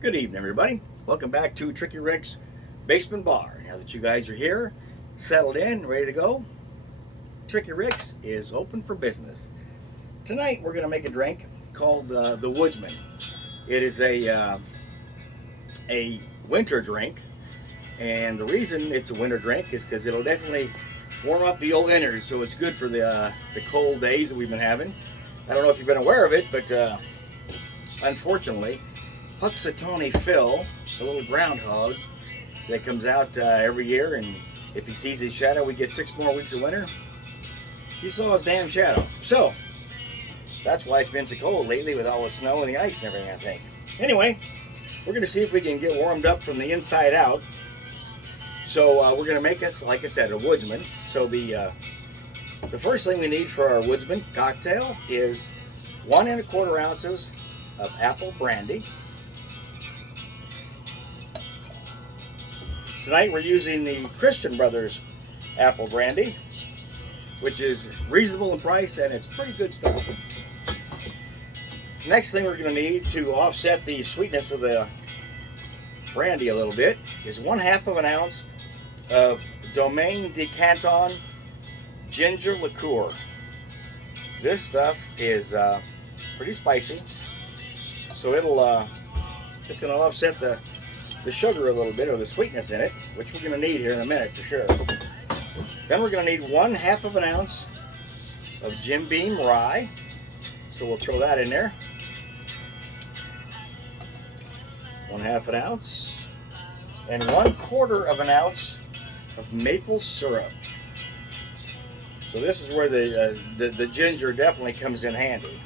Good evening, everybody. Welcome back to Tricky Rick's Basement Bar. Now that you guys are here, settled in, ready to go, Tricky Rick's is open for business. Tonight we're going to make a drink called the Woodsman. It is a winter drink, and the reason it's a winter drink is because it'll definitely warm up the old innards, so it's good for the cold days that we've been having. I don't know if you've been aware of it, but unfortunately, Puxatawny Phil, a little groundhog that comes out every year, and if he sees his shadow, we get 6 more weeks of winter. He saw his damn shadow. So, that's why it's been so cold lately with all the snow and the ice and everything, I think. Anyway, we're going to see if we can get warmed up from the inside out. So, we're going to make us, like I said, a Woodsman. So, the first thing we need for our Woodsman cocktail is 1 1/4 ounces of apple brandy. Tonight we're using the Christian Brothers apple brandy, which is reasonable in price and it's pretty good stuff. Next thing we're going to need to offset the sweetness of the brandy a little bit is 1/2 ounce of Domaine de Canton ginger liqueur. This stuff is pretty spicy, so it's going to offset the sugar a little bit, or the sweetness in it, which we're going to need here in a minute for sure. Then we're going to need 1/2 ounce of Jim Beam Rye, so we'll throw that in there. 1/2 ounce, and 1/4 ounce of maple syrup. So this is where the ginger definitely comes in handy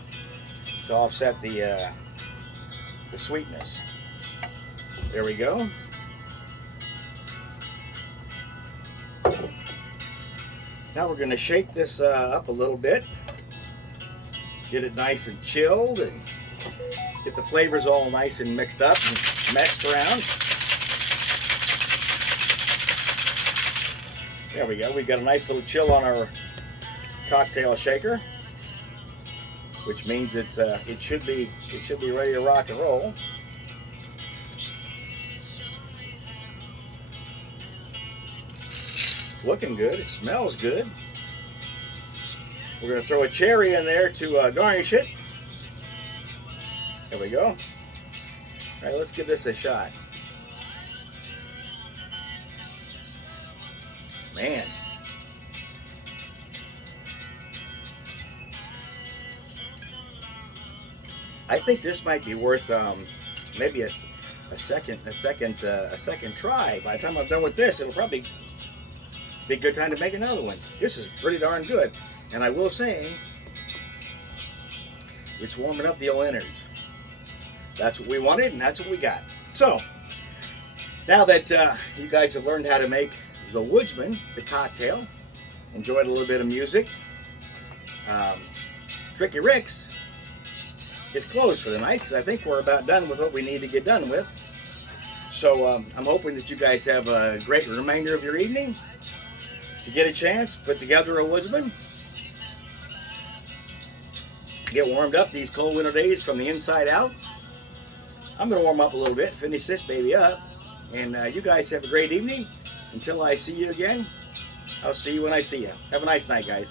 to offset the sweetness. There we go. Now we're going to shake this up a little bit, get it nice and chilled, and get the flavors all nice and mixed up and mixed around. There we go. We've got a nice little chill on our cocktail shaker, which means it should be ready to rock and roll. Looking good. It smells good. We're going to throw a cherry in there to garnish it. There we go. All right, let's give this a shot. Man. I think this might be worth maybe a second try. By the time I'm done with this, it'll probably be a good time to make another one. This is pretty darn good, and I will say it's warming up the old innards. That's what we wanted, and that's what we got. So now that you guys have learned how to make the Woodsman, the cocktail, enjoyed a little bit of music, Tricky Rick's is closed for the night because I think we're about done with what we need to get done with. So I'm hoping that you guys have a great remainder of your evening. If you get a chance, put together a Woodsman. Get warmed up these cold winter days from the inside out. I'm going to warm up a little bit, finish this baby up, and you guys have a great evening. Until I see you again, I'll see you when I see you. Have a nice night, guys.